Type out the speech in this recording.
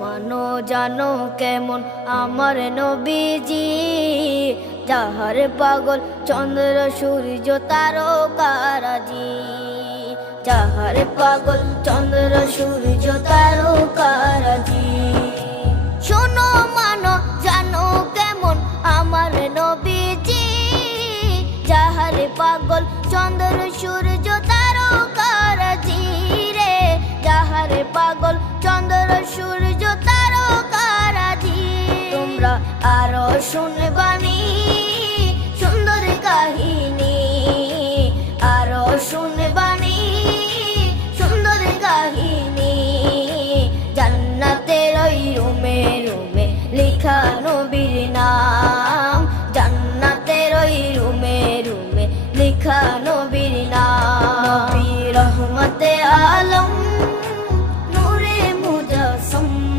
মানো জানো কেমন আমার নবীজি, যাহার পাগল চন্দ্র সূর্য তারকারাজি, যাহার পাগল চন্দ্র সূর্য তারকারাজি। শোনো মানো জানো কেমন আমার নবীজি, যাহার পাগল চন্দ্র সূর্য তারকারাজি রে, যাহার পাগল চন্দ্র সূর্য তারকারাজি। তোমরা আরো শুনবানি সুন্দর কাহিনী, আরো শুনবানি সুন্দর কাহিনী। জান্নাতের ওই রুমে